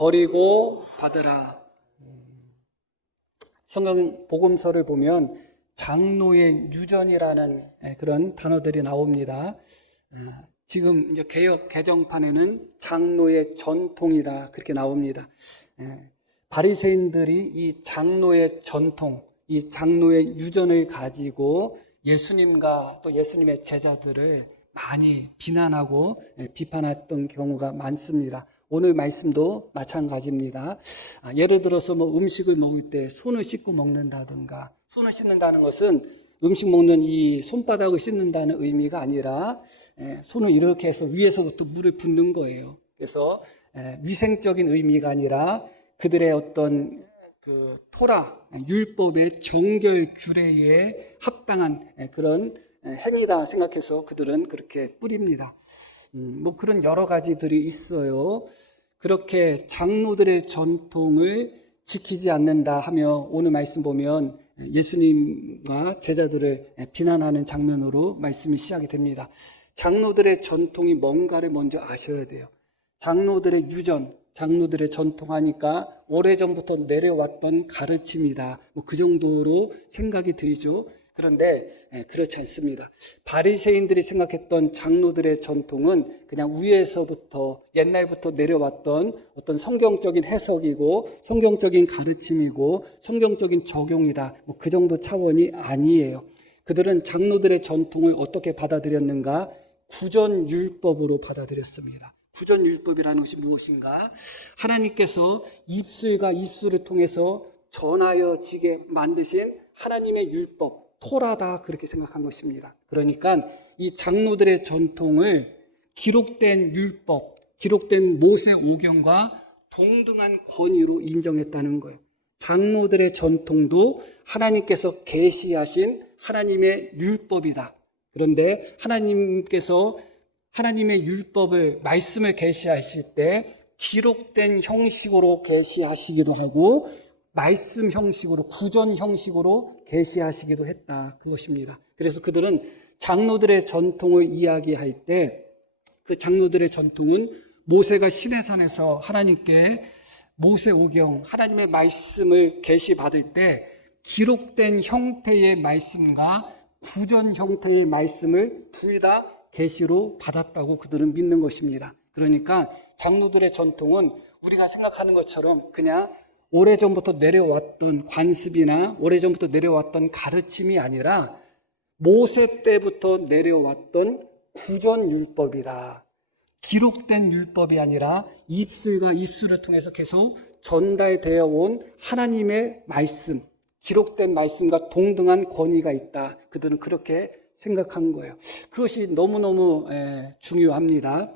버리고 받으라. 성경 복음서를 보면 장로의 유전이라는 그런 단어들이 나옵니다. 지금 이제 개역 개정판에는 장로의 전통이다 그렇게 나옵니다. 바리새인들이 이 장로의 전통, 이 장로의 유전을 가지고 예수님과 또 예수님의 제자들을 많이 비난하고 비판했던 경우가 많습니다. 오늘 말씀도 마찬가지입니다. 예를 들어서 음식을 먹을 때 손을 씻고 먹는다든가, 손을 씻는다는 것은 음식 먹는 이 손바닥을 씻는다는 의미가 아니라 손을 이렇게 해서 위에서부터 물을 붓는 거예요. 그래서 위생적인 의미가 아니라 그들의 어떤 그 토라, 율법의 정결 규례에 합당한 그런 행위다 생각해서 그들은 그렇게 뿌립니다. 그런 여러 가지들이 있어요. 그렇게 장로들의 전통을 지키지 않는다 하며 오늘 말씀 보면 예수님과 제자들을 비난하는 장면으로 말씀이 시작이 됩니다. 장로들의 전통이 뭔가를 먼저 아셔야 돼요. 장로들의 유전, 장로들의 전통하니까 오래전부터 내려왔던 가르침이다. 그 정도로 생각이 들죠. 그런데 그렇지 않습니다. 바리새인들이 생각했던 장로들의 전통은 그냥 위에서부터 옛날부터 내려왔던 어떤 성경적인 해석이고 성경적인 가르침이고 성경적인 적용이다. 그 정도 차원이 아니에요. 그들은 장로들의 전통을 어떻게 받아들였는가? 구전율법으로 받아들였습니다. 구전율법이라는 것이 무엇인가? 하나님께서 입술과 입술을 통해서 전하여지게 만드신 하나님의 율법, 토라다 그렇게 생각한 것입니다. 그러니까 이 장로들의 전통을 기록된 율법, 기록된 모세 오경과 동등한 권위로 인정했다는 거예요. 장로들의 전통도 하나님께서 계시하신 하나님의 율법이다. 그런데 하나님께서 하나님의 율법을, 말씀을 계시하실 때 기록된 형식으로 계시하시기도 하고 말씀 형식으로, 구전 형식으로 계시하시기도 했다. 그것입니다. 그래서 그들은 장로들의 전통을 이야기할 때 그 장로들의 전통은 모세가 시내산에서 하나님께 모세 오경, 하나님의 말씀을 계시받을 때 기록된 형태의 말씀과 구전 형태의 말씀을 둘 다 계시로 받았다고 그들은 믿는 것입니다. 그러니까 장로들의 전통은 우리가 생각하는 것처럼 그냥 오래전부터 내려왔던 관습이나 오래전부터 내려왔던 가르침이 아니라 모세 때부터 내려왔던 구전율법이다. 기록된 율법이 아니라 입술과 입술을 통해서 계속 전달되어 온 하나님의 말씀, 기록된 말씀과 동등한 권위가 있다. 그들은 그렇게 생각한 거예요. 그것이 너무너무 중요합니다.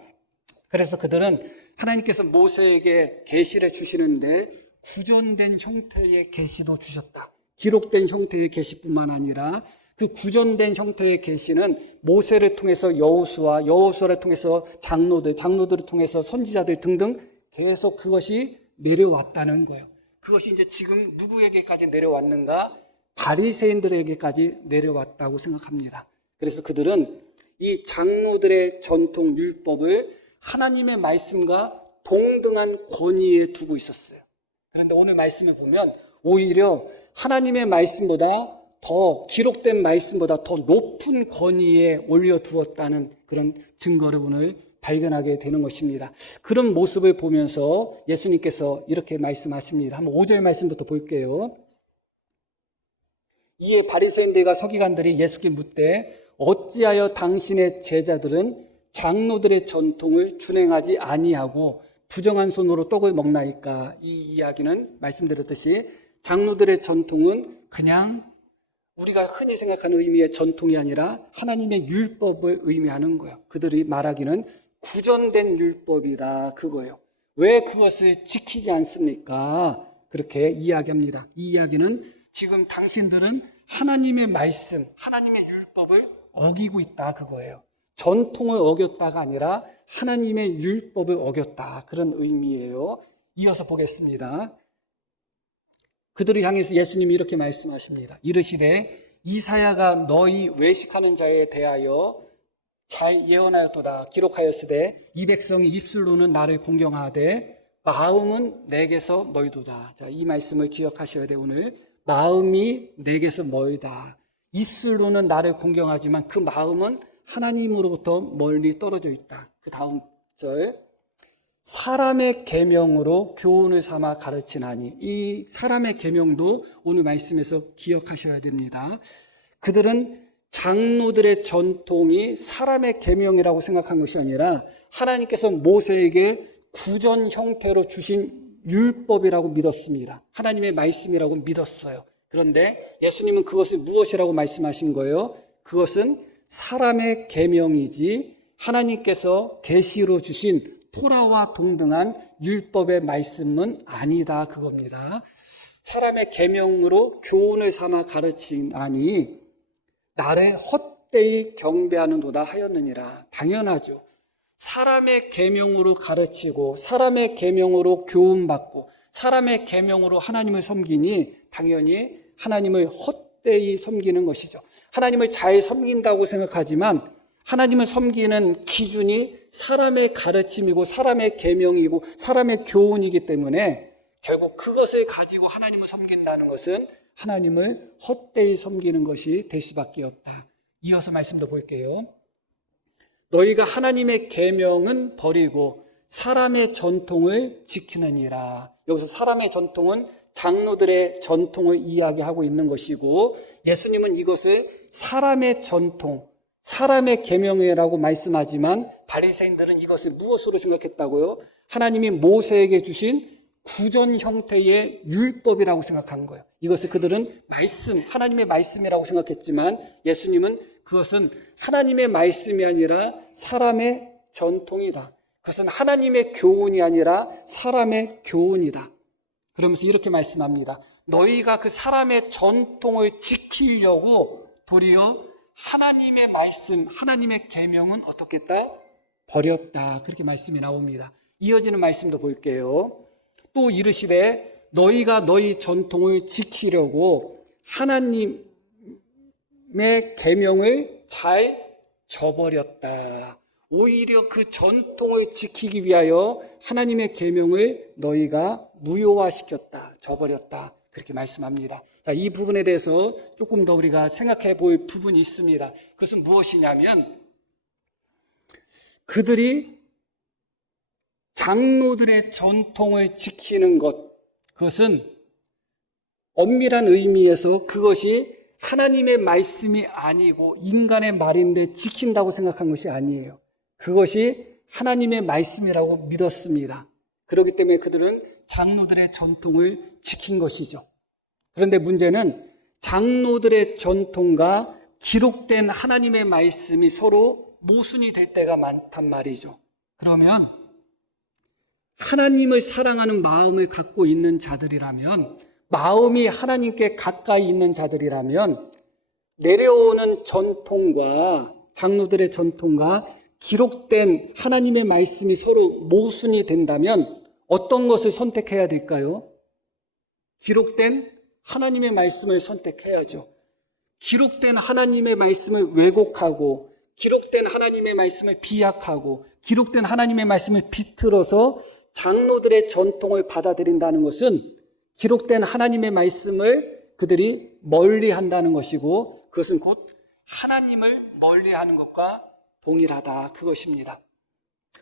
그래서 그들은 하나님께서 모세에게 계시를 주시는데 구전된 형태의 계시도 주셨다. 기록된 형태의 계시뿐만 아니라 그 구전된 형태의 계시는 모세를 통해서 여호수아를 통해서 장로들을 통해서 선지자들 등등 계속 그것이 내려왔다는 거예요. 그것이 이제 지금 누구에게까지 내려왔는가? 바리새인들에게까지 내려왔다고 생각합니다. 그래서 그들은 이 장로들의 전통 율법을 하나님의 말씀과 동등한 권위에 두고 있었어요. 그런데 오늘 말씀을 보면 오히려 하나님의 말씀보다 더 기록된 말씀보다 더 높은 권위에 올려두었다는 그런 증거를 오늘 발견하게 되는 것입니다. 그런 모습을 보면서 예수님께서 이렇게 말씀하십니다. 한번 5절 말씀부터 볼게요. 이에 바리새인들과 서기관들이 예수께 묻되 어찌하여 당신의 제자들은 장로들의 전통을 준행하지 아니하고 부정한 손으로 떡을 먹나이까? 이 이야기는 말씀드렸듯이 장로들의 전통은 그냥 우리가 흔히 생각하는 의미의 전통이 아니라 하나님의 율법을 의미하는 거예요. 그들이 말하기는 구전된 율법이다 그거예요. 왜 그것을 지키지 않습니까? 그렇게 이야기합니다. 이 이야기는 지금 당신들은 하나님의 말씀, 하나님의 율법을 어기고 있다 그거예요. 전통을 어겼다가 아니라 하나님의 율법을 어겼다 그런 의미예요. 이어서 보겠습니다. 그들을 향해서 예수님이 이렇게 말씀하십니다. 이르시되 이사야가 너희 외식하는 자에 대하여 잘 예언하였도다. 기록하였으되 이 백성이 입술로는 나를 공경하되 마음은 내게서 멀도다. 자, 이 말씀을 기억하셔야 돼요, 오늘. 마음이 내게서 멀다. 입술로는 나를 공경하지만 그 마음은 하나님으로부터 멀리 떨어져 있다. 그 다음 절. 사람의 계명으로 교훈을 삼아 가르치나니. 이 사람의 계명도 오늘 말씀에서 기억하셔야 됩니다. 그들은 장로들의 전통이 사람의 계명이라고 생각한 것이 아니라 하나님께서 모세에게 구전 형태로 주신 율법이라고 믿었습니다. 하나님의 말씀이라고 믿었어요. 그런데 예수님은 그것을 무엇이라고 말씀하신 거예요? 그것은 사람의 계명이지 하나님께서 계시로 주신 토라와 동등한 율법의 말씀은 아니다, 그겁니다. 사람의 계명으로 교훈을 삼아 가르치나니 나를 헛되이 경배하는도다 하였느니라. 당연하죠. 사람의 계명으로 가르치고 사람의 계명으로 교훈받고 사람의 계명으로 하나님을 섬기니 당연히 하나님을 헛되이 섬기는 것이죠. 하나님을 잘 섬긴다고 생각하지만 하나님을 섬기는 기준이 사람의 가르침이고 사람의 계명이고 사람의 교훈이기 때문에 결국 그것을 가지고 하나님을 섬긴다는 것은 하나님을 헛되이 섬기는 것이 될 수밖에 없다. 이어서 말씀도 볼게요. 너희가 하나님의 계명은 버리고 사람의 전통을 지키느니라. 여기서 사람의 전통은 장로들의 전통을 이야기하고 있는 것이고 예수님은 이것을 사람의 전통, 사람의 계명이라고 말씀하지만 바리새인들은 이것을 무엇으로 생각했다고요? 하나님이 모세에게 주신 구전 형태의 율법이라고 생각한 거예요. 이것을 그들은 말씀, 하나님의 말씀이라고 생각했지만 예수님은 그것은 하나님의 말씀이 아니라 사람의 전통이다. 그것은 하나님의 교훈이 아니라 사람의 교훈이다. 그러면서 이렇게 말씀합니다. 너희가 그 사람의 전통을 지키려고 도리어 하나님의 말씀, 하나님의 계명은 어떻게 했다? 버렸다. 그렇게 말씀이 나옵니다. 이어지는 말씀도 볼게요. 또 이르시되 너희가 너희 전통을 지키려고 하나님의 계명을 잘 저버렸다. 오히려 그 전통을 지키기 위하여 하나님의 계명을 너희가 무효화시켰다. 저버렸다. 그렇게 말씀합니다. 자, 이 부분에 대해서 조금 더 우리가 생각해 볼 부분이 있습니다. 그것은 무엇이냐면 그들이 장로들의 전통을 지키는 것, 그것은 엄밀한 의미에서 그것이 하나님의 말씀이 아니고 인간의 말인데 지킨다고 생각한 것이 아니에요. 그것이 하나님의 말씀이라고 믿었습니다. 그렇기 때문에 그들은 장로들의 전통을 지킨 것이죠. 그런데 문제는 장로들의 전통과 기록된 하나님의 말씀이 서로 모순이 될 때가 많단 말이죠. 그러면 하나님을 사랑하는 마음을 갖고 있는 자들이라면, 마음이 하나님께 가까이 있는 자들이라면 내려오는 전통과 장로들의 전통과 기록된 하나님의 말씀이 서로 모순이 된다면 어떤 것을 선택해야 될까요? 기록된 하나님의 말씀을 선택해야죠. 기록된 하나님의 말씀을 왜곡하고 기록된 하나님의 말씀을 비약하고 기록된 하나님의 말씀을 비틀어서 장로들의 전통을 받아들인다는 것은 기록된 하나님의 말씀을 그들이 멀리한다는 것이고 그것은 곧 하나님을 멀리하는 것과 동일하다, 그것입니다.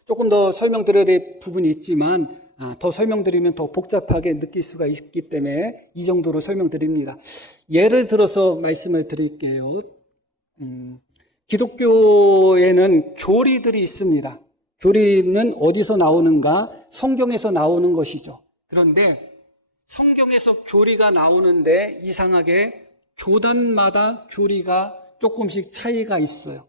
조금 더 설명드려야 될 부분이 있지만 더 설명드리면 더 복잡하게 느낄 수가 있기 때문에 이 정도로 설명드립니다. 예를 들어서 말씀을 드릴게요. 기독교에는 교리들이 있습니다. 교리는 어디서 나오는가? 성경에서 나오는 것이죠. 그런데 성경에서 교리가 나오는데 이상하게 교단마다 교리가 조금씩 차이가 있어요.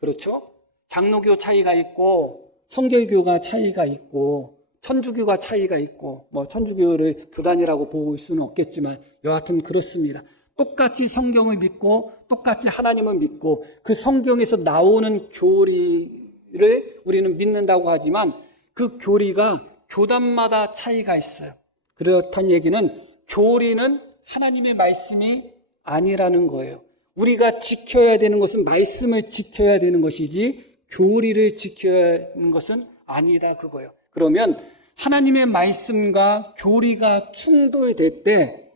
그렇죠? 장로교 차이가 있고 성결교가 차이가 있고 천주교가 차이가 있고 천주교를 교단이라고 볼 수는 없겠지만 여하튼 그렇습니다. 똑같이 성경을 믿고 똑같이 하나님을 믿고 그 성경에서 나오는 교리를 우리는 믿는다고 하지만 그 교리가 교단마다 차이가 있어요. 그렇다는 얘기는 교리는 하나님의 말씀이 아니라는 거예요. 우리가 지켜야 되는 것은 말씀을 지켜야 되는 것이지 교리를 지켜야 하는 것은 아니다, 그거예요. 그러면 하나님의 말씀과 교리가 충돌될 때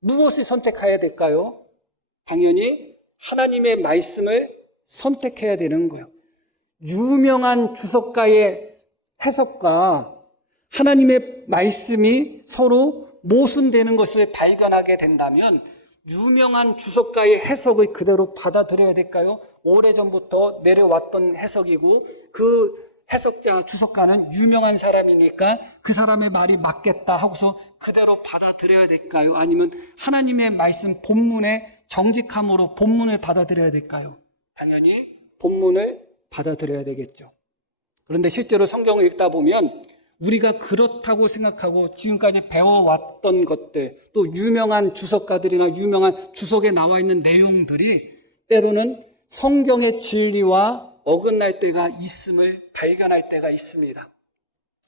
무엇을 선택해야 될까요? 당연히 하나님의 말씀을 선택해야 되는 거예요. 유명한 주석가의 해석과 하나님의 말씀이 서로 모순되는 것을 발견하게 된다면 유명한 주석가의 해석을 그대로 받아들여야 될까요? 오래전부터 내려왔던 해석이고 그 해석자, 주석가는 유명한 사람이니까 그 사람의 말이 맞겠다 하고서 그대로 받아들여야 될까요? 아니면 하나님의 말씀 본문의 정직함으로 본문을 받아들여야 될까요? 당연히 본문을 받아들여야 되겠죠. 그런데 실제로 성경을 읽다 보면 우리가 그렇다고 생각하고 지금까지 배워왔던 것들, 또 유명한 주석가들이나 유명한 주석에 나와 있는 내용들이 때로는 성경의 진리와 어긋날 때가 있음을 발견할 때가 있습니다.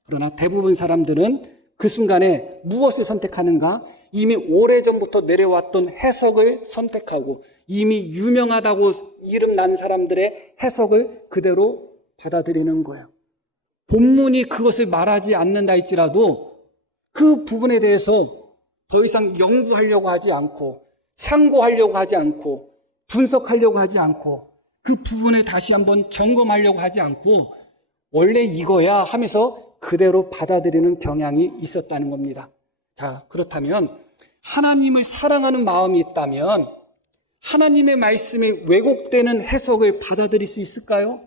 그러나 대부분 사람들은 그 순간에 무엇을 선택하는가? 이미 오래전부터 내려왔던 해석을 선택하고 이미 유명하다고 이름난 사람들의 해석을 그대로 받아들이는 거예요. 본문이 그것을 말하지 않는다 할지라도 그 부분에 대해서 더 이상 연구하려고 하지 않고 상고하려고 하지 않고 분석하려고 하지 않고 그 부분을 다시 한번 점검하려고 하지 않고 원래 이거야 하면서 그대로 받아들이는 경향이 있었다는 겁니다. 자, 그렇다면 하나님을 사랑하는 마음이 있다면 하나님의 말씀이 왜곡되는 해석을 받아들일 수 있을까요?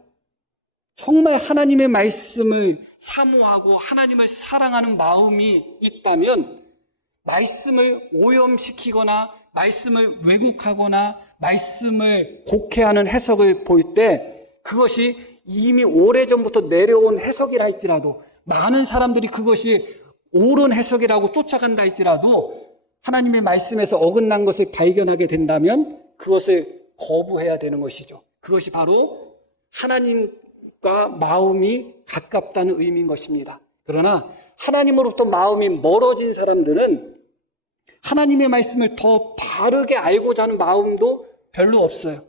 정말 하나님의 말씀을 사모하고 하나님을 사랑하는 마음이 있다면 말씀을 오염시키거나 말씀을 왜곡하거나 말씀을 곡해하는 해석을 볼 때 그것이 이미 오래전부터 내려온 해석이라 할지라도 많은 사람들이 그것이 옳은 해석이라고 쫓아간다 할지라도 하나님의 말씀에서 어긋난 것을 발견하게 된다면 그것을 거부해야 되는 것이죠. 그것이 바로 하나님과 마음이 가깝다는 의미인 것입니다. 그러나 하나님으로부터 마음이 멀어진 사람들은 하나님의 말씀을 더 바르게 알고자 하는 마음도 별로 없어요.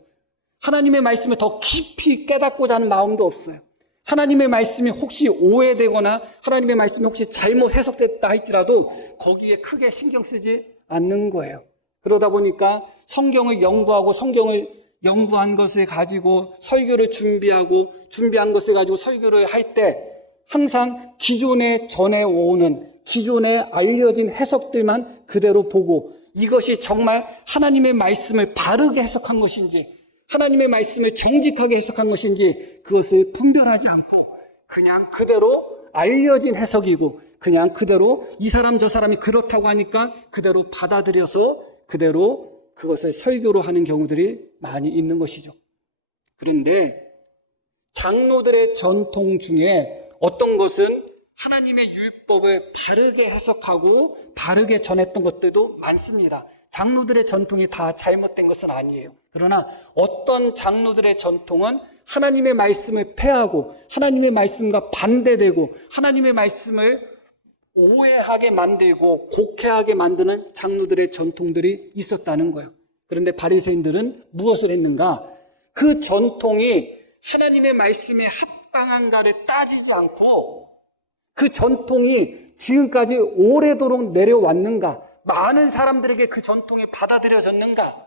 하나님의 말씀을 더 깊이 깨닫고자 하는 마음도 없어요. 하나님의 말씀이 혹시 오해되거나 하나님의 말씀이 혹시 잘못 해석됐다 할지라도 거기에 크게 신경 쓰지 않는 거예요. 그러다 보니까 성경을 연구하고 성경을 연구한 것을 가지고 설교를 준비한 것을 가지고 설교를 할 때 항상 기존에 전해오는 기존에 알려진 해석들만 그대로 보고 이것이 정말 하나님의 말씀을 바르게 해석한 것인지 하나님의 말씀을 정직하게 해석한 것인지 그것을 분별하지 않고 그냥 그대로 알려진 해석이고 그냥 그대로 이 사람 저 사람이 그렇다고 하니까 그대로 받아들여서 그대로 그것을 설교로 하는 경우들이 많이 있는 것이죠. 그런데 장로들의 전통 중에 어떤 것은 하나님의 율법을 바르게 해석하고 바르게 전했던 것들도 많습니다. 장로들의 전통이 다 잘못된 것은 아니에요. 그러나 어떤 장로들의 전통은 하나님의 말씀을 폐하고 하나님의 말씀과 반대되고 하나님의 말씀을 오해하게 만들고 곡해하게 만드는 장로들의 전통들이 있었다는 거예요. 그런데 바리새인들은 무엇을 했는가? 그 전통이 하나님의 말씀에 합당한가를 따지지 않고 그 전통이 지금까지 오래도록 내려왔는가? 많은 사람들에게 그 전통이 받아들여졌는가?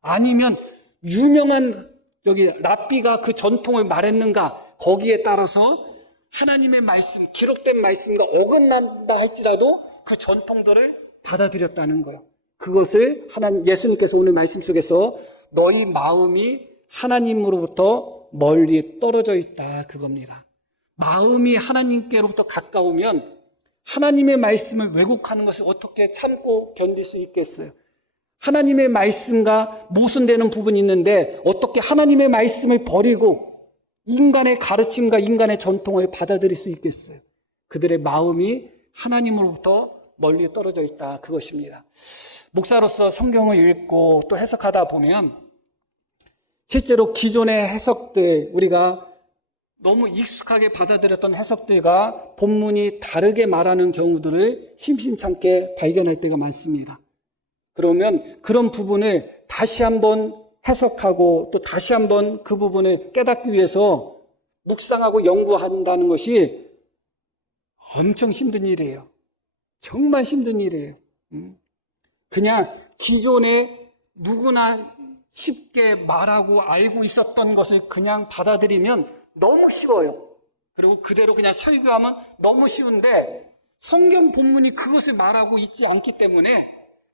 아니면 유명한 랍비가 그 전통을 말했는가? 거기에 따라서 하나님의 말씀, 기록된 말씀과 어긋난다 할지라도 그 전통들을 받아들였다는 거예요. 그것을 예수님께서 오늘 말씀 속에서 너희 마음이 하나님으로부터 멀리 떨어져 있다 그겁니다. 마음이 하나님께로부터 가까우면 하나님의 말씀을 왜곡하는 것을 어떻게 참고 견딜 수 있겠어요? 하나님의 말씀과 모순되는 부분이 있는데 어떻게 하나님의 말씀을 버리고 인간의 가르침과 인간의 전통을 받아들일 수 있겠어요? 그들의 마음이 하나님으로부터 멀리 떨어져 있다 그것입니다. 목사로서 성경을 읽고 또 해석하다 보면 실제로 기존의 해석들 우리가 너무 익숙하게 받아들였던 해석들과 본문이 다르게 말하는 경우들을 심심찮게 발견할 때가 많습니다. 그러면 그런 부분을 다시 한번 해석하고 또 다시 한번 그 부분을 깨닫기 위해서 묵상하고 연구한다는 것이 엄청 힘든 일이에요. 정말 힘든 일이에요. 그냥 기존에 누구나 쉽게 말하고 알고 있었던 것을 그냥 받아들이면 너무 쉬워요. 그리고 그대로 그냥 설교하면 너무 쉬운데 성경 본문이 그것을 말하고 있지 않기 때문에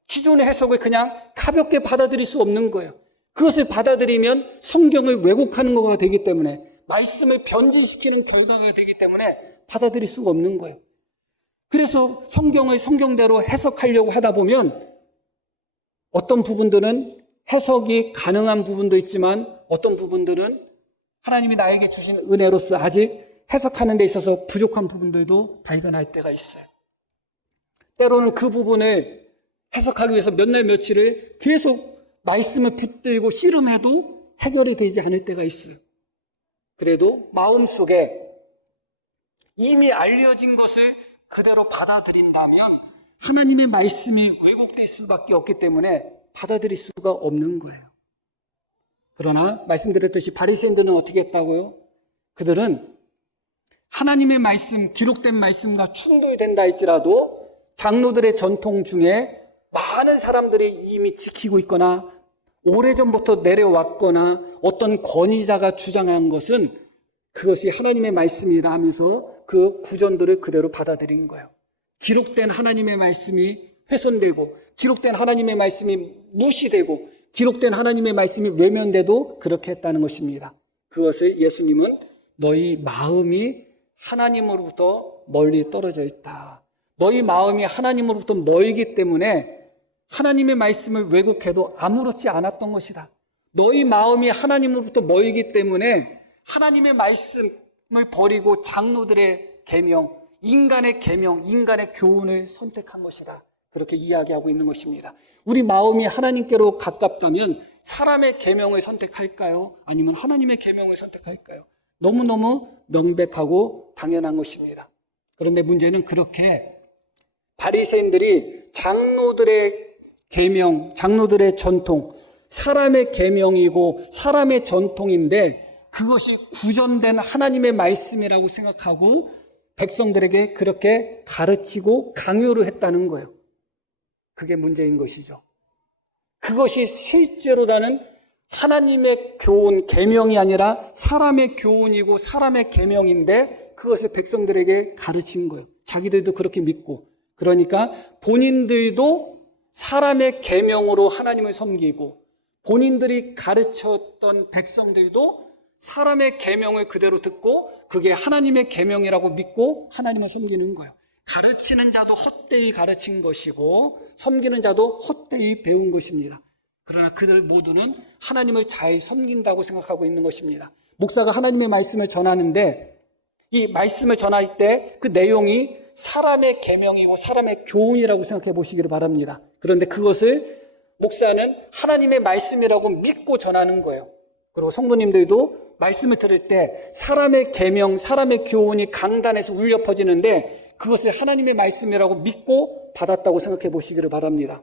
기존의 해석을 그냥 가볍게 받아들일 수 없는 거예요. 그것을 받아들이면 성경을 왜곡하는 거가 되기 때문에 말씀을 변질시키는 결과가 되기 때문에 받아들일 수가 없는 거예요. 그래서 성경을 성경대로 해석하려고 하다 보면 어떤 부분들은 해석이 가능한 부분도 있지만 어떤 부분들은 하나님이 나에게 주신 은혜로서 아직 해석하는 데 있어서 부족한 부분들도 발견할 때가 있어요. 때로는 그 부분을 해석하기 위해서 몇 날 며칠을 계속 말씀을 붙들고 씨름해도 해결이 되지 않을 때가 있어요. 그래도 마음속에 이미 알려진 것을 그대로 받아들인다면 하나님의 말씀이 왜곡될 수밖에 없기 때문에 받아들일 수가 없는 거예요. 그러나 말씀드렸듯이 바리새인들은 어떻게 했다고요? 그들은 하나님의 말씀, 기록된 말씀과 충돌된다 할지라도 장로들의 전통 중에 많은 사람들이 이미 지키고 있거나 오래전부터 내려왔거나 어떤 권위자가 주장한 것은 그것이 하나님의 말씀이라 하면서 그 구전들을 그대로 받아들인 거예요. 기록된 하나님의 말씀이 훼손되고 기록된 하나님의 말씀이 무시되고 기록된 하나님의 말씀이 외면돼도 그렇게 했다는 것입니다. 그것을 예수님은 너희 마음이 하나님으로부터 멀리 떨어져 있다. 너희 마음이 하나님으로부터 멀기 때문에 하나님의 말씀을 왜곡해도 아무렇지 않았던 것이다. 너희 마음이 하나님으로부터 멀기 때문에 하나님의 말씀을 버리고 장로들의 계명, 인간의 계명, 인간의 교훈을 선택한 것이다. 그렇게 이야기하고 있는 것입니다. 우리 마음이 하나님께로 가깝다면 사람의 계명을 선택할까요? 아니면 하나님의 계명을 선택할까요? 너무너무 명백하고 당연한 것입니다. 그런데 문제는 그렇게 바리새인들이 장로들의 계명, 장로들의 전통, 사람의 계명이고 사람의 전통인데 그것이 구전된 하나님의 말씀이라고 생각하고 백성들에게 그렇게 가르치고 강요를 했다는 거예요. 그게 문제인 것이죠. 그것이 실제로라는 하나님의 교훈, 계명이 아니라 사람의 교훈이고 사람의 계명인데 그것을 백성들에게 가르친 거예요. 자기들도 그렇게 믿고. 그러니까 본인들도 사람의 계명으로 하나님을 섬기고 본인들이 가르쳤던 백성들도 사람의 계명을 그대로 듣고 그게 하나님의 계명이라고 믿고 하나님을 섬기는 거예요. 가르치는 자도 헛되이 가르친 것이고 섬기는 자도 헛되이 배운 것입니다. 그러나 그들 모두는 하나님을 잘 섬긴다고 생각하고 있는 것입니다. 목사가 하나님의 말씀을 전하는데 이 말씀을 전할 때 그 내용이 사람의 계명이고 사람의 교훈이라고 생각해 보시기를 바랍니다. 그런데 그것을 목사는 하나님의 말씀이라고 믿고 전하는 거예요. 그리고 성도님들도 말씀을 들을 때 사람의 계명, 사람의 교훈이 강단에서 울려 퍼지는데 그것을 하나님의 말씀이라고 믿고 받았다고 생각해 보시기를 바랍니다.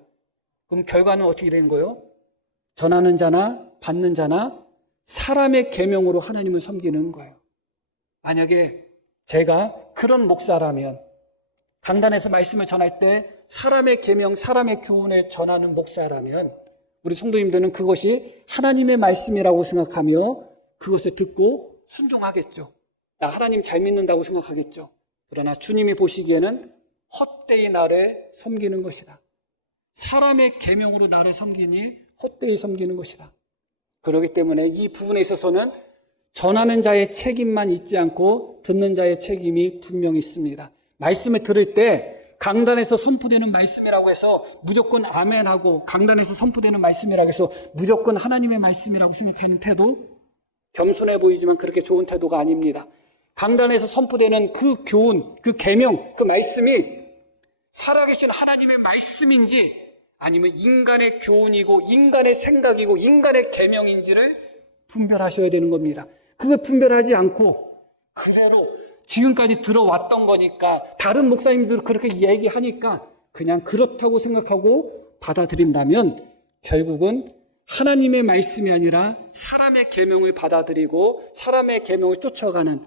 그럼 결과는 어떻게 되는 거예요? 전하는 자나 받는 자나 사람의 계명으로 하나님을 섬기는 거예요. 만약에 제가 그런 목사라면 강단에서 말씀을 전할 때 사람의 계명, 사람의 교훈을 전하는 목사라면 우리 성도님들은 그것이 하나님의 말씀이라고 생각하며 그것을 듣고 순종하겠죠. 나 하나님 잘 믿는다고 생각하겠죠. 그러나 주님이 보시기에는 헛되이 나를 섬기는 것이다. 사람의 계명으로 나를 섬기니 헛되이 섬기는 것이다. 그렇기 때문에 이 부분에 있어서는 전하는 자의 책임만 있지 않고 듣는 자의 책임이 분명히 있습니다. 말씀을 들을 때 강단에서 선포되는 말씀이라고 해서 무조건 아멘하고 강단에서 선포되는 말씀이라고 해서 무조건 하나님의 말씀이라고 생각하는 태도 겸손해 보이지만 그렇게 좋은 태도가 아닙니다. 강단에서 선포되는 그 교훈, 그 계명, 그 말씀이 살아계신 하나님의 말씀인지 아니면 인간의 교훈이고 인간의 생각이고 인간의 계명인지를 분별하셔야 되는 겁니다. 그걸 분별하지 않고 그대로 지금까지 들어왔던 거니까 다른 목사님들 그렇게 얘기하니까 그냥 그렇다고 생각하고 받아들인다면 결국은 하나님의 말씀이 아니라 사람의 계명을 받아들이고 사람의 계명을 쫓아가는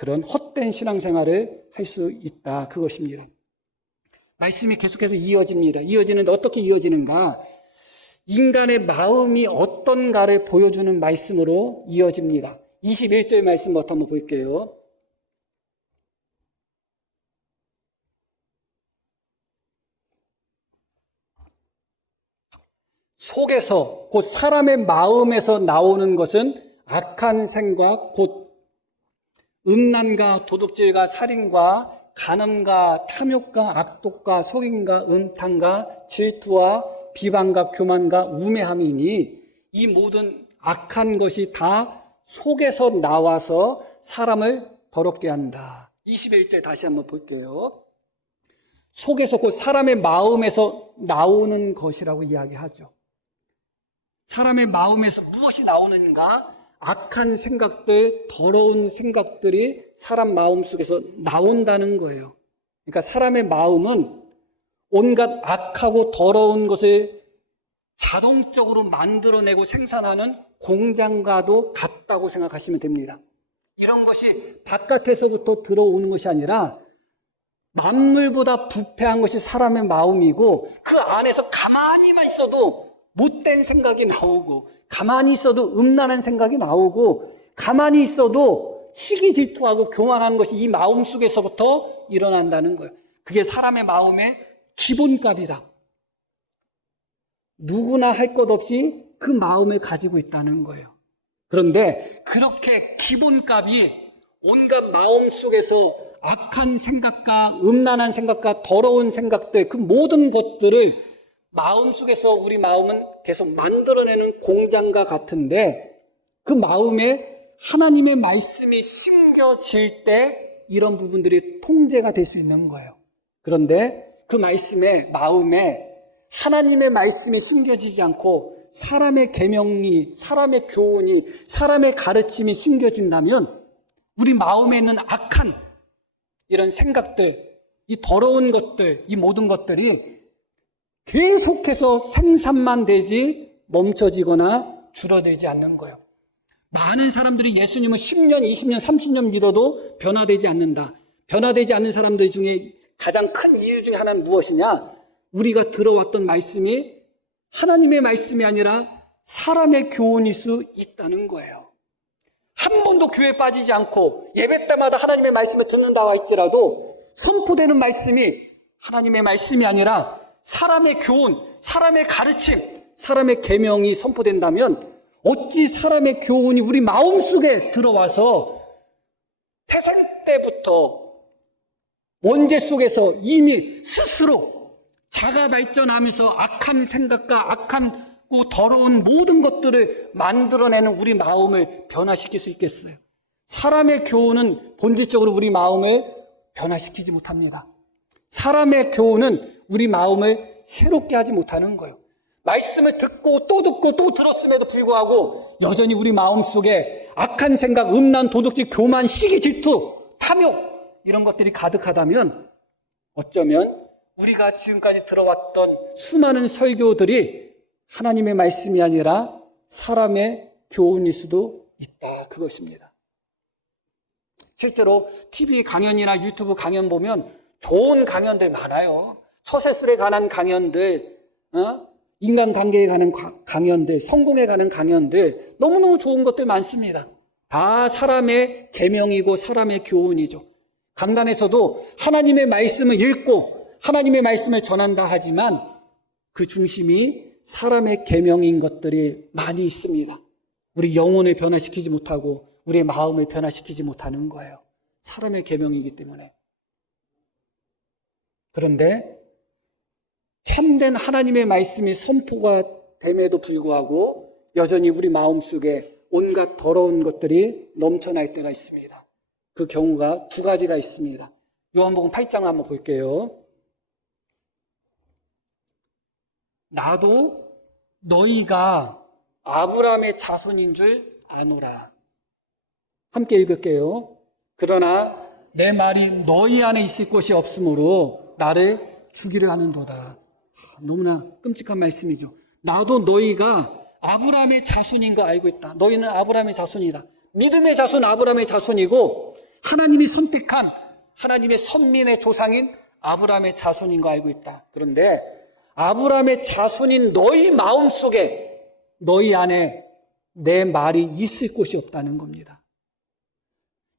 그런 헛된 신앙생활을 할 수 있다. 그것입니다. 말씀이 계속해서 이어집니다. 이어지는데 어떻게 이어지는가? 인간의 마음이 어떤가를 보여주는 말씀으로 이어집니다. 21절 말씀부터 한번 볼게요. 속에서 곧 사람의 마음에서 나오는 것은 악한 생각, 곧 음란과 도둑질과 살인과 간음과 탐욕과 악독과 속임과 음탕과 질투와 비방과 교만과 우매함이니 이 모든 악한 것이 다 속에서 나와서 사람을 더럽게 한다. 21절 다시 한번 볼게요. 속에서 곧 사람의 마음에서 나오는 것이라고 이야기하죠. 사람의 마음에서 무엇이 나오는가? 악한 생각들, 더러운 생각들이 사람 마음 속에서 나온다는 거예요. 그러니까 사람의 마음은 온갖 악하고 더러운 것을 자동적으로 만들어내고 생산하는 공장과도 같다고 생각하시면 됩니다. 이런 것이 바깥에서부터 들어오는 것이 아니라 만물보다 부패한 것이 사람의 마음이고 그 안에서 가만히만 있어도 못된 생각이 나오고 가만히 있어도 음란한 생각이 나오고 가만히 있어도 시기 질투하고 교만하는 것이 이 마음 속에서부터 일어난다는 거예요. 그게 사람의 마음의 기본값이다. 누구나 할 것 없이 그 마음을 가지고 있다는 거예요. 그런데 그렇게 기본값이 온갖 마음 속에서 악한 생각과 음란한 생각과 더러운 생각들 그 모든 것들을 마음속에서 우리 마음은 계속 만들어내는 공장과 같은데 그 마음에 하나님의 말씀이 심겨질 때 이런 부분들이 통제가 될 수 있는 거예요. 그런데 그 마음에 하나님의 말씀이 심겨지지 않고 사람의 계명이, 사람의 교훈이, 사람의 가르침이 심겨진다면 우리 마음에 있는 악한 이런 생각들, 이 더러운 것들, 이 모든 것들이 계속해서 생산만 되지 멈춰지거나 줄어들지 않는 거예요. 많은 사람들이 예수님을 10년, 20년, 30년 믿어도 변화되지 않는다. 변화되지 않는 사람들 중에 가장 큰 이유 중에 하나는 무엇이냐? 우리가 들어왔던 말씀이 하나님의 말씀이 아니라 사람의 교훈일 수 있다는 거예요. 한 번도 교회에 빠지지 않고 예배 때마다 하나님의 말씀을 듣는다 할지라도 선포되는 말씀이 하나님의 말씀이 아니라 사람의 교훈, 사람의 가르침, 사람의 계명이 선포된다면 어찌 사람의 교훈이 우리 마음속에 들어와서 태생 때부터 원죄 속에서 이미 스스로 자가 발전하면서 악한 생각과 악한 더러운 모든 것들을 만들어내는 우리 마음을 변화시킬 수 있겠어요? 사람의 교훈은 본질적으로 우리 마음을 변화시키지 못합니다. 사람의 교훈은 우리 마음을 새롭게 하지 못하는 거예요. 말씀을 듣고 또 들었음에도 불구하고 여전히 우리 마음속에 악한 생각, 음란, 도둑질, 교만, 시기, 질투, 탐욕 이런 것들이 가득하다면 어쩌면 우리가 지금까지 들어왔던 수많은 설교들이 하나님의 말씀이 아니라 사람의 교훈일 수도 있다. 그것입니다. 실제로 TV 강연이나 유튜브 강연 보면 좋은 강연들 많아요. 처세술에 관한 강연들, 인간관계에 관한 강연들, 성공에 관한 강연들 너무너무 좋은 것들 많습니다. 다 사람의 계명이고 사람의 교훈이죠. 강단에서도 하나님의 말씀을 읽고 하나님의 말씀을 전한다 하지만 그 중심이 사람의 계명인 것들이 많이 있습니다. 우리 영혼을 변화시키지 못하고 우리의 마음을 변화시키지 못하는 거예요. 사람의 계명이기 때문에. 그런데 참된 하나님의 말씀이 선포가 됨에도 불구하고 여전히 우리 마음속에 온갖 더러운 것들이 넘쳐날 때가 있습니다. 그 경우가 두 가지가 있습니다. 요한복음 8장을 한번 볼게요. 나도 너희가 아브라함의 자손인 줄 아노라. 함께 읽을게요. 그러나 내 말이 너희 안에 있을 곳이 없으므로 나를 죽이려 하는도다. 너무나 끔찍한 말씀이죠. 나도 너희가 아브라함의 자손인 거 알고 있다. 너희는 아브라함의 자손이다. 믿음의 자손 아브라함의 자손이고 하나님이 선택한 하나님의 선민의 조상인 아브라함의 자손인 거 알고 있다. 그런데 아브라함의 자손인 너희 마음속에, 너희 안에 내 말이 있을 곳이 없다는 겁니다.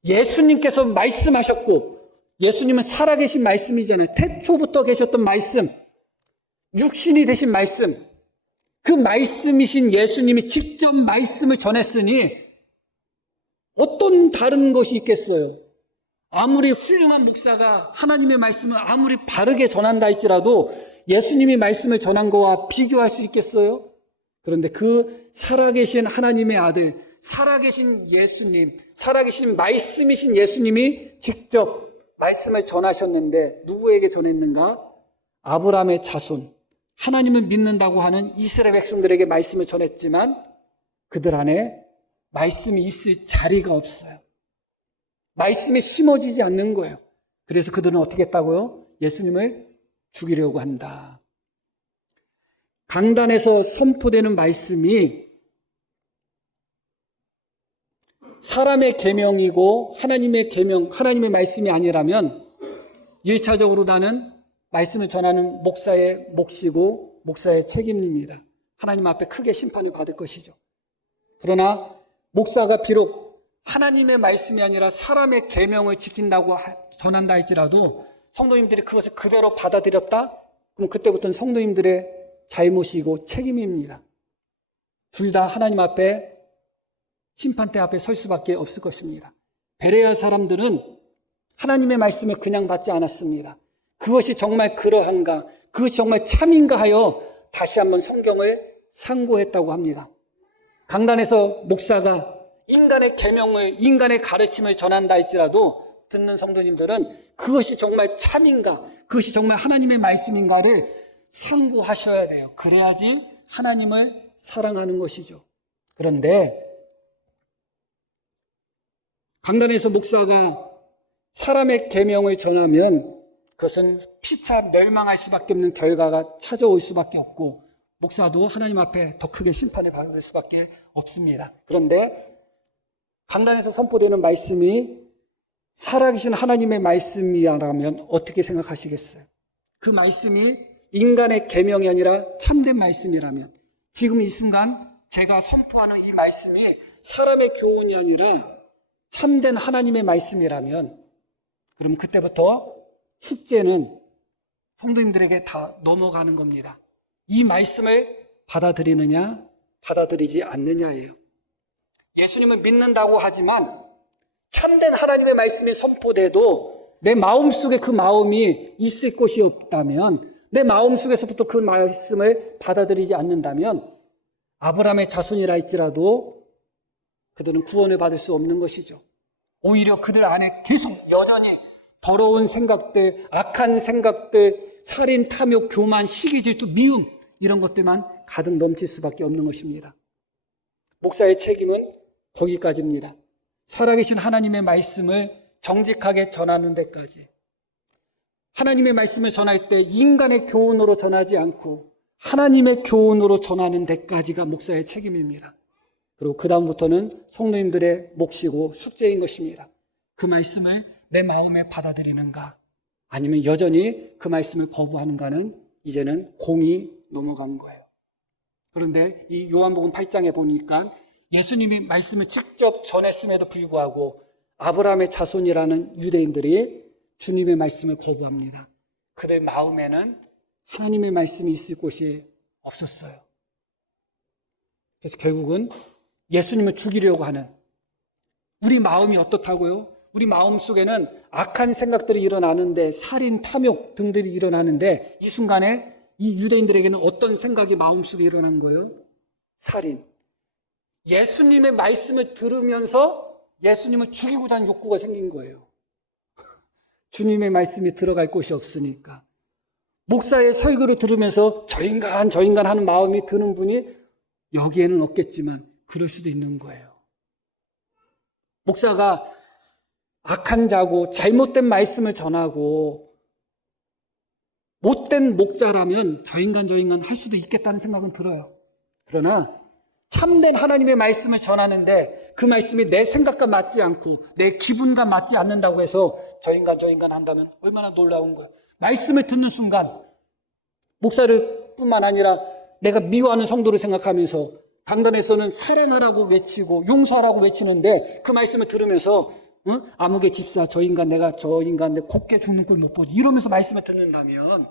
예수님께서 말씀하셨고, 예수님은 살아계신 말씀이잖아요. 태초부터 계셨던 말씀, 육신이 되신 말씀, 그 말씀이신 예수님이 직접 말씀을 전했으니 어떤 다른 것이 있겠어요? 아무리 훌륭한 목사가 하나님의 말씀을 아무리 바르게 전한다 할지라도 예수님이 말씀을 전한 거와 비교할 수 있겠어요? 그런데 그 살아계신 하나님의 아들, 살아계신 예수님, 살아계신 말씀이신 예수님이 직접 말씀을 전하셨는데 누구에게 전했는가? 아브라함의 자손, 하나님을 믿는다고 하는 이스라엘 백성들에게 말씀을 전했지만 그들 안에 말씀이 있을 자리가 없어요. 말씀이 심어지지 않는 거예요. 그래서 그들은 어떻게 했다고요? 예수님을 죽이려고 한다. 강단에서 선포되는 말씀이 사람의 계명이고 하나님의 계명, 하나님의 말씀이 아니라면 1차적으로 나는 말씀을 전하는 목사의 몫이고 목사의 책임입니다. 하나님 앞에 크게 심판을 받을 것이죠. 그러나 목사가 비록 하나님의 말씀이 아니라 사람의 계명을 지킨다고 전한다 할지라도 성도님들이 그것을 그대로 받아들였다? 그럼 그때부터는 성도님들의 잘못이고 책임입니다. 둘 다 하나님 앞에 심판대 앞에 설 수밖에 없을 것입니다. 베레아 사람들은 하나님의 말씀을 그냥 받지 않았습니다. 그것이 정말 그러한가, 그것이 정말 참인가 하여 다시 한번 성경을 상고했다고 합니다. 강단에서 목사가 인간의 계명을, 인간의 가르침을 전한다 할지라도 듣는 성도님들은 그것이 정말 참인가, 그것이 정말 하나님의 말씀인가를 상고하셔야 돼요. 그래야지 하나님을 사랑하는 것이죠. 그런데 강단에서 목사가 사람의 계명을 전하면 그것은 피차 멸망할 수밖에 없는 결과가 찾아올 수밖에 없고 목사도 하나님 앞에 더 크게 심판을 받을 수밖에 없습니다. 그런데 강단에서 선포되는 말씀이 살아계신 하나님의 말씀이라면 어떻게 생각하시겠어요? 그 말씀이 인간의 계명이 아니라 참된 말씀이라면, 지금 이 순간 제가 선포하는 이 말씀이 사람의 교훈이 아니라 참된 하나님의 말씀이라면, 그럼 그때부터 숙제는 성도님들에게 다 넘어가는 겁니다. 이 말씀을 받아들이느냐 받아들이지 않느냐예요. 예수님을 믿는다고 하지만 참된 하나님의 말씀이 선포돼도 내 마음속에 그 마음이 있을 곳이 없다면, 내 마음속에서부터 그 말씀을 받아들이지 않는다면 아브라함의 자손이라 할지라도 그들은 구원을 받을 수 없는 것이죠. 오히려 그들 안에 계속 여전히 더러운 생각들, 악한 생각들, 살인, 탐욕, 교만, 시기, 질투, 미움, 이런 것들만 가득 넘칠 수밖에 없는 것입니다. 목사의 책임은 거기까지입니다. 살아계신 하나님의 말씀을 정직하게 전하는 데까지. 하나님의 말씀을 전할 때 인간의 교훈으로 전하지 않고 하나님의 교훈으로 전하는 데까지가 목사의 책임입니다. 그리고 그 다음부터는 성도님들의 몫이고 숙제인 것입니다. 그 말씀을 내 마음에 받아들이는가, 아니면 여전히 그 말씀을 거부하는가는 이제는 공이 넘어간 거예요. 그런데 이 요한복음 8장에 보니까 예수님이 말씀을 직접 전했음에도 불구하고 아브라함의 자손이라는 유대인들이 주님의 말씀을 거부합니다. 그들 마음에는 하나님의 말씀이 있을 곳이 없었어요. 그래서 결국은 예수님을 죽이려고 하는, 우리 마음이 어떻다고요? 우리 마음 속에는 악한 생각들이 일어나는데, 살인, 탐욕 등들이 일어나는데, 이 순간에 이 유대인들에게는 어떤 생각이 마음속에 일어난 거예요? 살인. 예수님의 말씀을 들으면서 예수님을 죽이고자 하는 욕구가 생긴 거예요. 주님의 말씀이 들어갈 곳이 없으니까. 목사의 설교를 들으면서 저 인간 하는 마음이 드는 분이 여기에는 없겠지만 그럴 수도 있는 거예요. 목사가 악한 자고 잘못된 말씀을 전하고 못된 목자라면 저 인간 할 수도 있겠다는 생각은 들어요. 그러나 참된 하나님의 말씀을 전하는데 그 말씀이 내 생각과 맞지 않고 내 기분과 맞지 않는다고 해서 저 인간 한다면 얼마나 놀라운 거야. 말씀을 듣는 순간 목사를 뿐만 아니라 내가 미워하는 성도를 생각하면서 강단에서는 사랑하라고 외치고 용서하라고 외치는데 그 말씀을 들으면서 암흑의 집사 내가 저 인간 내 곱게 죽는 꼴 못 보지 이러면서 말씀을 듣는다면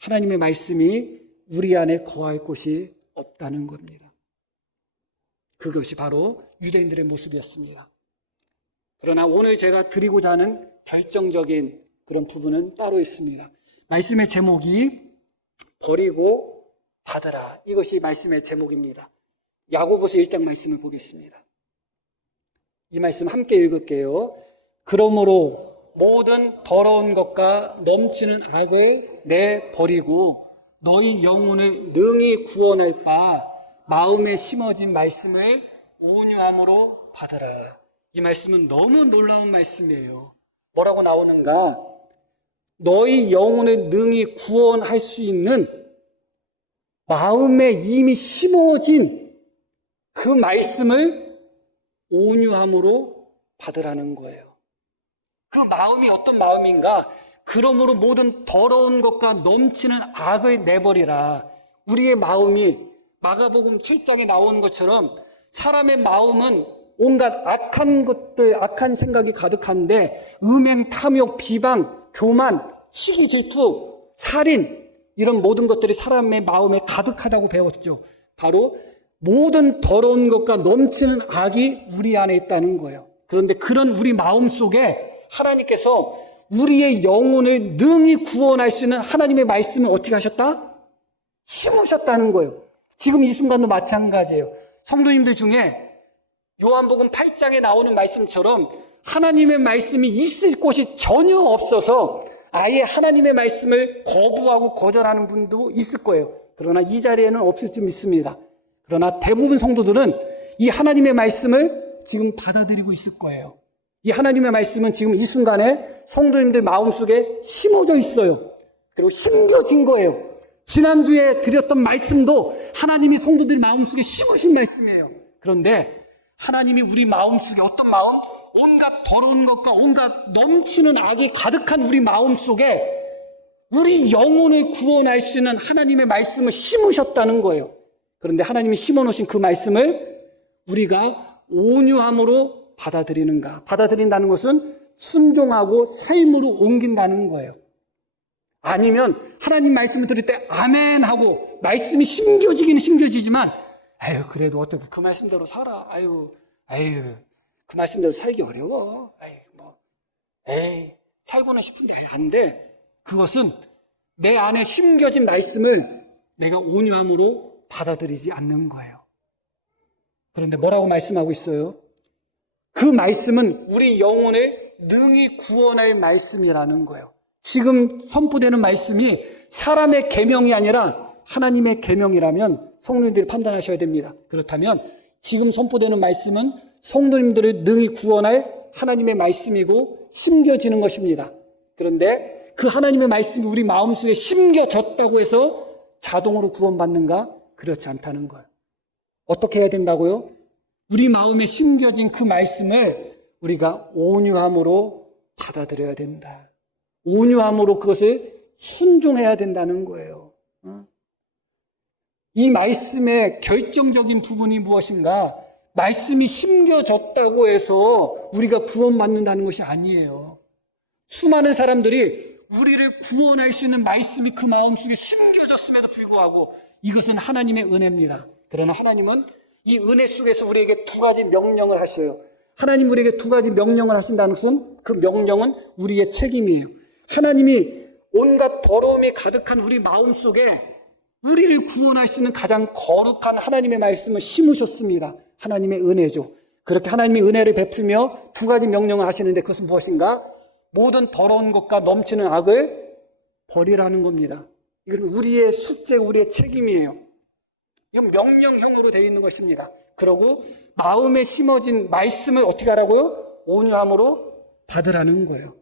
하나님의 말씀이 우리 안에 거할 곳이 없다는 겁니다. 그것이 바로 유대인들의 모습이었습니다. 그러나 오늘 제가 드리고자 하는 결정적인 그런 부분은 따로 있습니다. 말씀의 제목이 버리고 받으라. 이것이 말씀의 제목입니다. 야고보서 1장 말씀을 보겠습니다. 이 말씀 함께 읽을게요. 그러므로 모든 더러운 것과 넘치는 악을 내버리고 너희 영혼을 능히 구원할 바 마음에 심어진 말씀을 온유함으로 받으라. 이 말씀은 너무 놀라운 말씀이에요. 뭐라고 나오는가? 너희 영혼을 능히 구원할 수 있는 마음에 이미 심어진 그 말씀을 온유함으로 받으라는 거예요. 그 마음이 어떤 마음인가? 그러므로 모든 더러운 것과 넘치는 악을 내버리라. 우리의 마음이 마가복음 7장에 나오는 것처럼 사람의 마음은 온갖 악한 것들, 악한 생각이 가득한데 음행, 탐욕, 비방, 교만, 시기, 질투, 살인 이런 모든 것들이 사람의 마음에 가득하다고 배웠죠. 바로 모든 더러운 것과 넘치는 악이 우리 안에 있다는 거예요. 그런데 그런 우리 마음 속에 하나님께서 우리의 영혼을 능히 구원할 수 있는 하나님의 말씀을 어떻게 하셨다? 심으셨다는 거예요. 지금 이 순간도 마찬가지예요. 성도님들 중에 요한복음 8장에 나오는 말씀처럼 하나님의 말씀이 있을 곳이 전혀 없어서 아예 하나님의 말씀을 거부하고 거절하는 분도 있을 거예요. 그러나 이 자리에는 없을 줄 믿습니다. 그러나 대부분 성도들은 이 하나님의 말씀을 지금 받아들이고 있을 거예요. 이 하나님의 말씀은 지금 이 순간에 성도님들 마음속에 심어져 있어요. 그리고 심겨진 거예요. 지난주에 드렸던 말씀도 하나님이 성도들 마음속에 심으신 말씀이에요. 그런데 하나님이 우리 마음속에 어떤 마음? 온갖 더러운 것과 온갖 넘치는 악이 가득한 우리 마음속에 우리 영혼을 구원할 수 있는 하나님의 말씀을 심으셨다는 거예요. 그런데 하나님이 심어놓으신 그 말씀을 우리가 온유함으로 받아들이는가? 받아들인다는 것은 순종하고 삶으로 옮긴다는 거예요. 아니면 하나님 말씀을 들을 때 아멘 하고 말씀이 심겨지기는 심겨지지만 아유 그래도 어떻게 그 말씀대로 살아. 아유 그 말씀대로 살기 어려워. 살고는 싶은데 안 돼. 그것은 내 안에 심겨진 말씀을 내가 온유함으로 받아들이지 않는 거예요. 그런데 뭐라고 말씀하고 있어요? 그 말씀은 우리 영혼을 능히 구원할 말씀이라는 거예요. 지금 선포되는 말씀이 사람의 계명이 아니라 하나님의 계명이라면 성도님들이 판단하셔야 됩니다. 그렇다면 지금 선포되는 말씀은 성도님들을 능히 구원할 하나님의 말씀이고 심겨지는 것입니다. 그런데 그 하나님의 말씀이 우리 마음속에 심겨졌다고 해서 자동으로 구원받는가? 그렇지 않다는 거예요. 어떻게 해야 된다고요? 우리 마음에 심겨진 그 말씀을 우리가 온유함으로 받아들여야 된다. 온유함으로 그것을 순종해야 된다는 거예요. 이 말씀의 결정적인 부분이 무엇인가? 말씀이 심겨졌다고 해서 우리가 구원받는다는 것이 아니에요. 수많은 사람들이 우리를 구원할 수 있는 말씀이 그 마음속에 심겨졌음에도 불구하고 이것은 하나님의 은혜입니다. 그러나 하나님은 이 은혜 속에서 우리에게 두 가지 명령을 하셔요. 하나님 우리에게 두 가지 명령을 하신다는 것은 그 명령은 우리의 책임이에요. 하나님이 온갖 더러움이 가득한 우리 마음속에 우리를 구원할 수 있는 가장 거룩한 하나님의 말씀을 심으셨습니다. 하나님의 은혜죠. 그렇게 하나님이 은혜를 베풀며 두 가지 명령을 하시는데 그것은 무엇인가? 모든 더러운 것과 넘치는 악을 버리라는 겁니다. 이건 우리의 숙제, 우리의 책임이에요. 이건 명령형으로 되어 있는 것입니다. 그러고 마음에 심어진 말씀을 어떻게 하라고요? 온유함으로 받으라는 거예요.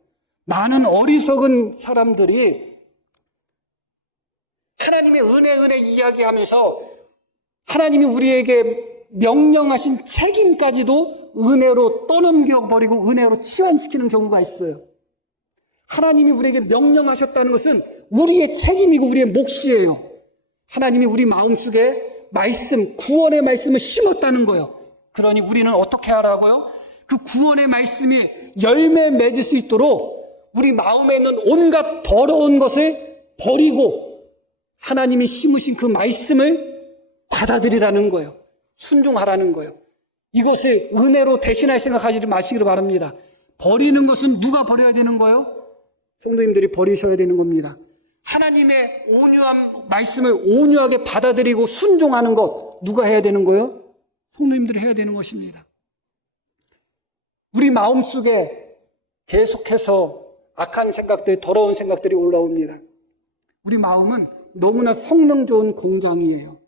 많은 어리석은 사람들이 하나님의 은혜 이야기하면서 하나님이 우리에게 명령하신 책임까지도 은혜로 떠넘겨버리고 은혜로 치환시키는 경우가 있어요. 하나님이 우리에게 명령하셨다는 것은 우리의 책임이고 우리의 몫이에요. 하나님이 우리 마음속에 말씀, 구원의 말씀을 심었다는 거예요. 그러니 우리는 어떻게 하라고요? 그 구원의 말씀이 열매 맺을 수 있도록 우리 마음에 있는 온갖 더러운 것을 버리고 하나님이 심으신 그 말씀을 받아들이라는 거예요. 순종하라는 거예요. 이것을 은혜로 대신할 생각하지 마시기를 바랍니다. 버리는 것은 누가 버려야 되는 거예요? 성도님들이 버리셔야 되는 겁니다. 하나님의 온유한 말씀을 온유하게 받아들이고 순종하는 것 누가 해야 되는 거예요? 성도님들이 해야 되는 것입니다. 우리 마음속에 계속해서 악한 생각들, 더러운 생각들이 올라옵니다. 우리 마음은 너무나 성능 좋은 공장이에요.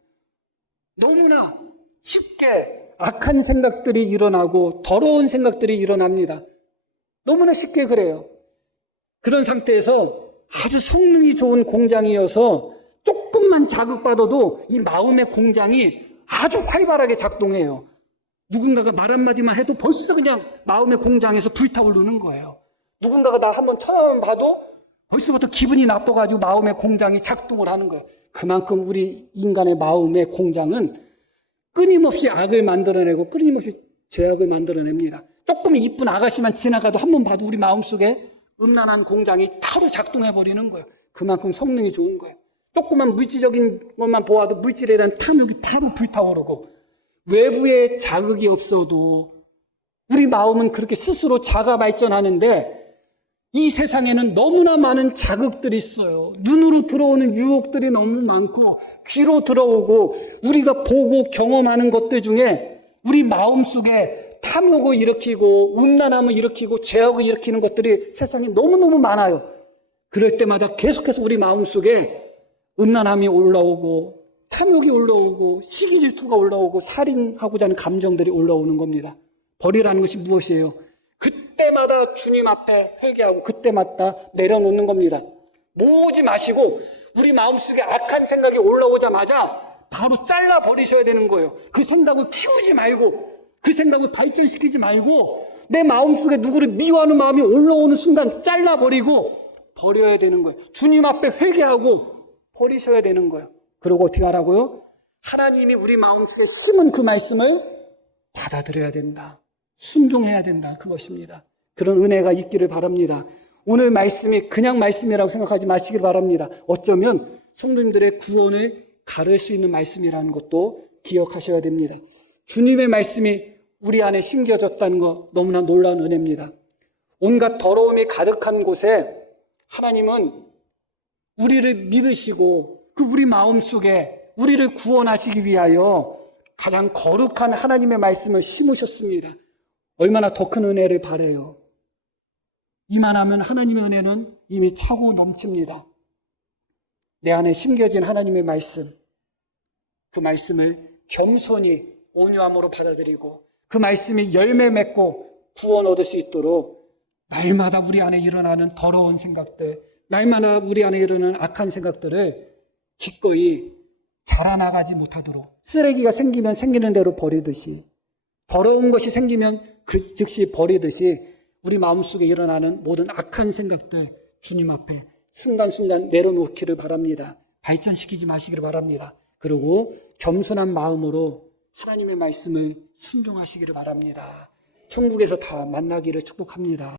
너무나 쉽게 악한 생각들이 일어나고 더러운 생각들이 일어납니다. 너무나 쉽게 그래요. 그런 상태에서 아주 성능이 좋은 공장이어서 조금만 자극받아도 이 마음의 공장이 아주 활발하게 작동해요. 누군가가 말 한마디만 해도 벌써 그냥 마음의 공장에서 불타오르는 거예요. 누군가가 나 한번 쳐다만 봐도 벌써부터 기분이 나빠가지고 마음의 공장이 작동을 하는 거예요. 그만큼 우리 인간의 마음의 공장은 끊임없이 악을 만들어내고 끊임없이 죄악을 만들어냅니다. 조금 이쁜 아가씨만 지나가도 한번 봐도 우리 마음속에 음란한 공장이 바로 작동해버리는 거예요. 그만큼 성능이 좋은 거예요. 조그만 물질적인 것만 보아도 물질에 대한 탐욕이 바로 불타오르고 외부에 자극이 없어도 우리 마음은 그렇게 스스로 자가 발전하는데 이 세상에는 너무나 많은 자극들이 있어요. 눈으로 들어오는 유혹들이 너무 많고 귀로 들어오고 우리가 보고 경험하는 것들 중에 우리 마음속에 탐욕을 일으키고 음란함을 일으키고 죄악을 일으키는 것들이 세상에 너무너무 많아요. 그럴 때마다 계속해서 우리 마음속에 음란함이 올라오고 탐욕이 올라오고 시기 질투가 올라오고 살인하고자 하는 감정들이 올라오는 겁니다. 벌이라는 것이 무엇이에요? 그때마다 주님 앞에 회개하고 그때마다 내려놓는 겁니다. 모으지 마시고 우리 마음속에 악한 생각이 올라오자마자 바로 잘라버리셔야 되는 거예요. 그 생각을 키우지 말고 그 생각을 발전시키지 말고 내 마음속에 누구를 미워하는 마음이 올라오는 순간 잘라버리고 버려야 되는 거예요. 주님 앞에 회개하고 버리셔야 되는 거예요. 그리고 어떻게 하라고요? 하나님이 우리 마음속에 심은 그 말씀을 받아들여야 된다. 순종해야 된다. 그것입니다. 그런 은혜가 있기를 바랍니다. 오늘 말씀이 그냥 말씀이라고 생각하지 마시길 바랍니다. 어쩌면 성도님들의 구원을 가를 수 있는 말씀이라는 것도 기억하셔야 됩니다. 주님의 말씀이 우리 안에 심겨졌다는 거 너무나 놀라운 은혜입니다. 온갖 더러움이 가득한 곳에 하나님은 우리를 믿으시고 그 우리 마음속에 우리를 구원하시기 위하여 가장 거룩한 하나님의 말씀을 심으셨습니다. 얼마나 더 큰 은혜를 바라요. 이만하면 하나님의 은혜는 이미 차고 넘칩니다. 내 안에 심겨진 하나님의 말씀, 그 말씀을 겸손히 온유함으로 받아들이고 그 말씀이 열매 맺고 구원 얻을 수 있도록 날마다 우리 안에 일어나는 더러운 생각들, 날마다 우리 안에 일어나는 악한 생각들을 기꺼이 자라나가지 못하도록 쓰레기가 생기면 생기는 대로 버리듯이 더러운 것이 생기면 그 즉시 버리듯이 우리 마음속에 일어나는 모든 악한 생각들 주님 앞에 순간순간 내려놓기를 바랍니다. 발전시키지 마시기를 바랍니다. 그리고 겸손한 마음으로 하나님의 말씀을 순종하시기를 바랍니다. 천국에서 다 만나기를 축복합니다.